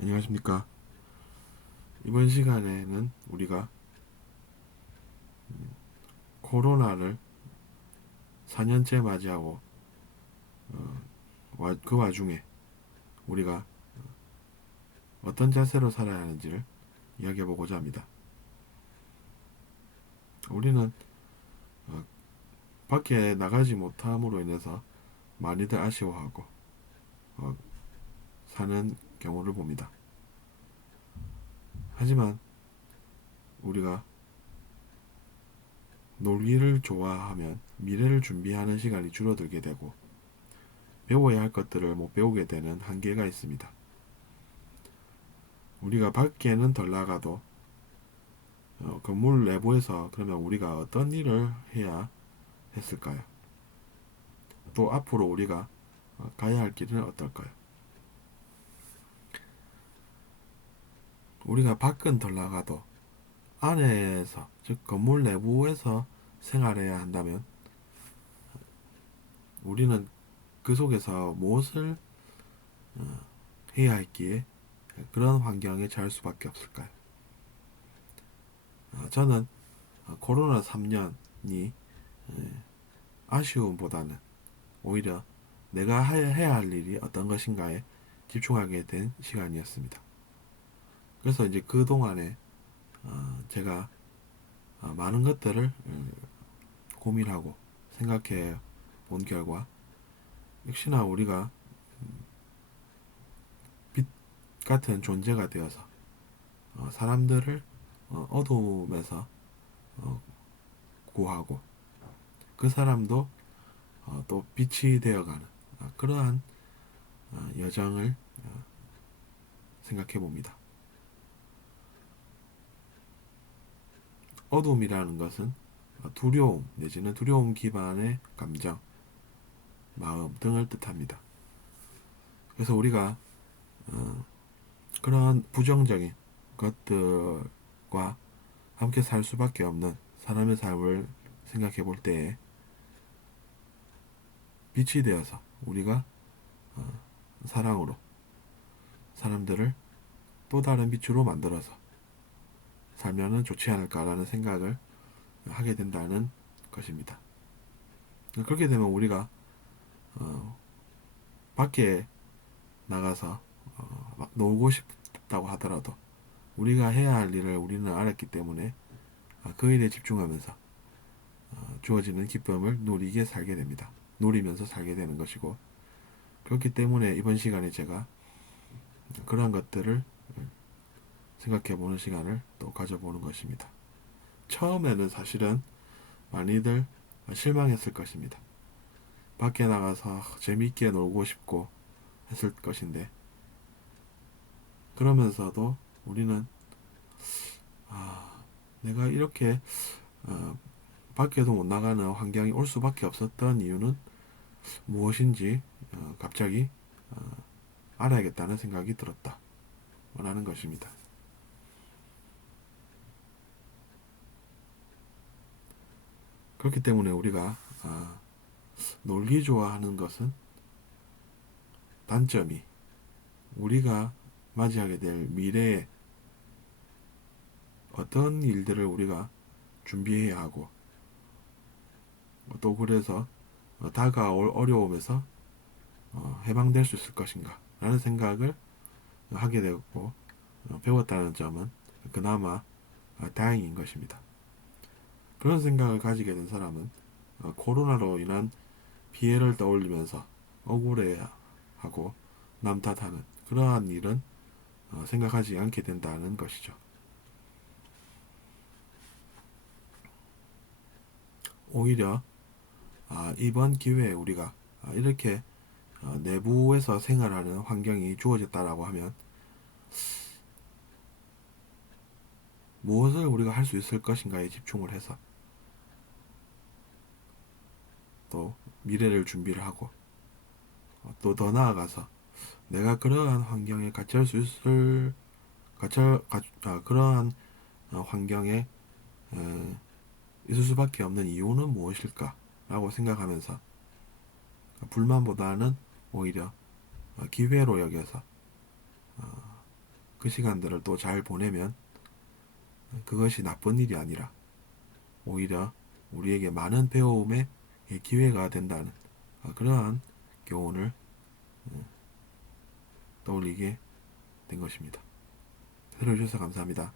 안녕하십니까. 이번 시간에는 우리가 코로나를 4년째 맞이하고 그 와중에 우리가 어떤 자세로 살아야 하는지를 이야기해보고자 합니다. 우리는 밖에 나가지 못함으로 인해서 많이들 아쉬워하고 어, 사는 경우를 봅니다. 하지만 우리가 놀기를 좋아하면 미래를 준비하는 시간이 줄어들게 되고 배워야 할 것들을 못 배우게 되는 한계가 있습니다. 우리가 밖에는 덜 나가도 건물 내부에서 그러면 우리가 어떤 일을 해야 했을까요? 또 앞으로 우리가 가야 할 길은 어떨까요? 우리가 밖은 덜 나가도 안에서, 즉 건물 내부에서 생활해야 한다면 우리는 그 속에서 무엇을 해야 했기에 그런 환경에 처할 수밖에 없을까요? 저는 코로나 3년이 아쉬움보다는 오히려 내가 해야 할 일이 어떤 것인가에 집중하게 된 시간이었습니다. 그래서 이제 그 동안에 제가 많은 것들을 고민하고 생각해 본 결과 역시나 우리가 빛 같은 존재가 되어서 사람들을 어두움에서 구하고 그 사람도 또 빛이 되어가는 그러한 여정을 생각해 봅니다. 어둠이라는 것은 두려움 내지는 두려움 기반의 감정, 마음 등을 뜻합니다. 그래서 우리가 그런 부정적인 것들과 함께 살 수밖에 없는 사람의 삶을 생각해 볼 때에 빛이 되어서 우리가 사랑으로 사람들을 또 다른 빛으로 만들어서 살면은 좋지 않을까라는 생각을 하게 된다는 것입니다. 그렇게 되면 우리가 밖에 나가서 막 놀고 싶다고 하더라도 우리가 해야 할 일을 우리는 알았기 때문에 그 일에 집중하면서 주어지는 기쁨을 누리게 살게 됩니다. 누리면서 살게 되는 것이고 그렇기 때문에 이번 시간에 제가 그러한 것들을 생각해보는 시간을 또 가져보는 것입니다. 처음에는 사실은 많이들 실망했을 것입니다. 밖에 나가서 재미있게 놀고 싶고 했을 것인데 그러면서도 우리는 내가 이렇게 밖에도 못 나가는 환경이 올 수밖에 없었던 이유는 무엇인지 갑자기 알아야겠다는 생각이 들었다 라는 것입니다. 그렇기 때문에 우리가 놀기 좋아하는 것은 단점이 우리가 맞이하게 될 미래에 어떤 일들을 우리가 준비해야 하고 또 그래서 다가올 어려움에서 해방될 수 있을 것인가 라는 생각을 하게 되었고 배웠다는 점은 그나마 다행인 것입니다. 그런 생각을 가지게 된 사람은 코로나로 인한 피해를 떠올리면서 억울해하고 남 탓하는 그러한 일은 생각하지 않게 된다는 것이죠. 오히려 이번 기회에 우리가 이렇게 내부에서 생활하는 환경이 주어졌다라고 하면 무엇을 우리가 할 수 있을 것인가에 집중을 해서 또 미래를 준비를 하고 또 더 나아가서 내가 그러한 환경에 갇힐 수 있을 그러한 환경에 있을 수밖에 없는 이유는 무엇일까? 라고 생각하면서 불만보다는 오히려 기회로 여겨서 그 시간들을 또 잘 보내면 그것이 나쁜 일이 아니라 오히려 우리에게 많은 배움의 기회가 된다는 그러한 교훈을 떠올리게 된 것입니다. 들어주셔서 감사합니다.